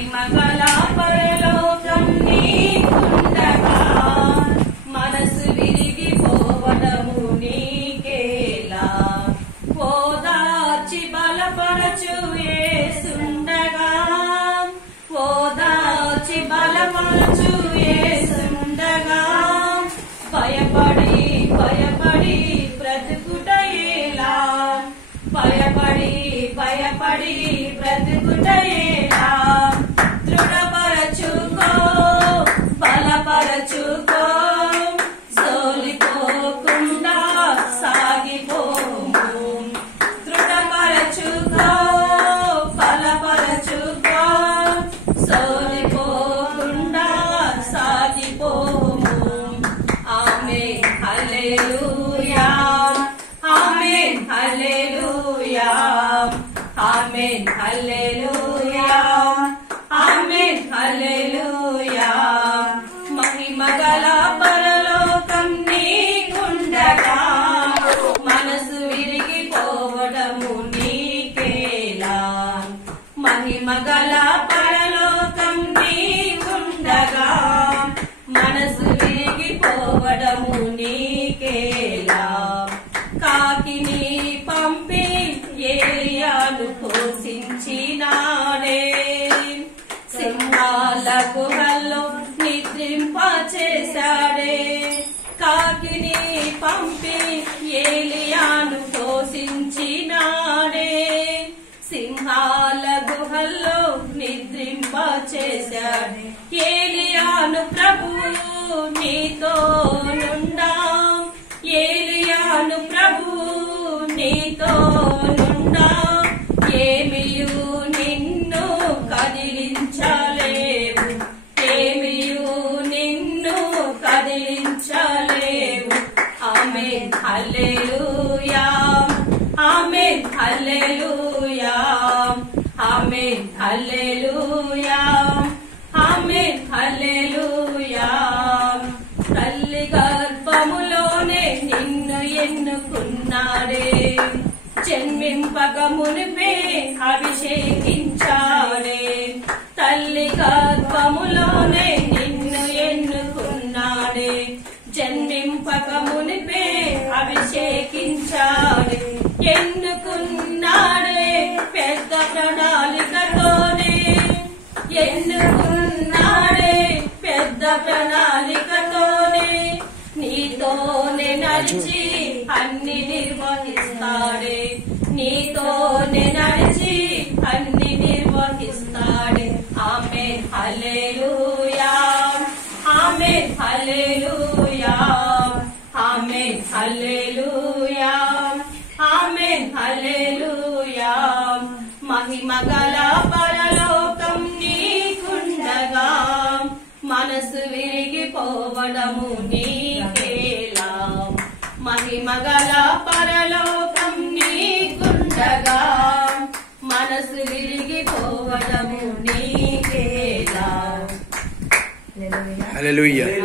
మహిమగల పరలోకం నీకుండగా మనసు విరిగిపోవడము నీకేలా ఓదార్చి బలపరచు యేసుండగా ఓదార్చి బలపరచు యేసుండగా భయపడి భయపడి బ్రతుకుటయేలా భయపడి భయపడి బ్రతుకుటయేలా దృఢపరచుకో బలపరచుకో సోలిపోకుండా సాగిపోము దృఢపరచుకో బలపరచుకో సోలిపోకుండా సాగిపోము ఆమేన్ హల్లెలూయా ఆమేన్ హల్లెలూయా ఆమేన్ హల్లెలూయా ఆమేన్ హల్లెలూయా మహిమగల పరలోకం నీకుండగా మనసు విరిగిపోవడము నీకేలా మహిమగల పరలోకం నీకుండగా మనసు విరిగిపోవడము నీకేలా కాకిని పంపి ఏలియాను పోషించినాడే సింహాల గుహల్లో నిద్రింపచేశాడే కాకిని పంపి ఏలియాను పోషించినాడే సింహాల గుహల్లో నిద్రింపచేశాడే ఏలియాను ప్రభువు నీతో నుండా ఏలియాను ప్రభువు నీతో నుండా ఏమియు నిన్ను కదిలించలేవు ఏమియు నిన్ను కదిలించలేవు ఆమేన్ హల్లెలూయా ఆమేన్ హల్లెలూయా ఆమేన్ హల్లెలూయా ఆమేన్ హల్లెలూయా తల్లి గర్భములోనే నిన్ను ఎన్నుకున్నాడే జన్మింపక మునిపే అభిషేకించాడే తల్లి గర్భములోనే నిన్ను ఎన్నుకున్నాడే జన్మింపక మునిపే అభిషేకించాడే ఎన్నుకున్నాడే పెద్ద ప్రణాళికతోనే ఎన్నుకున్నాడే పెద్ద ప్రణాళికతోనే నీతోనే నడిచి అన్ని నిర్వహిస్తాడే నీతోనే నడిచి అన్ని నిర్వహిస్తాడే ఆమేన్ హల్లెలూయా ఆమేన్ హల్లెలూయా ఆమేన్ హల్లెలూయా ఆమేన్ హల్లెలూయా మహిమగల పరలోకం నీకుండగా మనసు విరిగిపోవడము నీకేలా మహిమగల పరలోకం నీకుండగా మనసు విరిగిపోవడము నీకేలా హల్లెలూయా.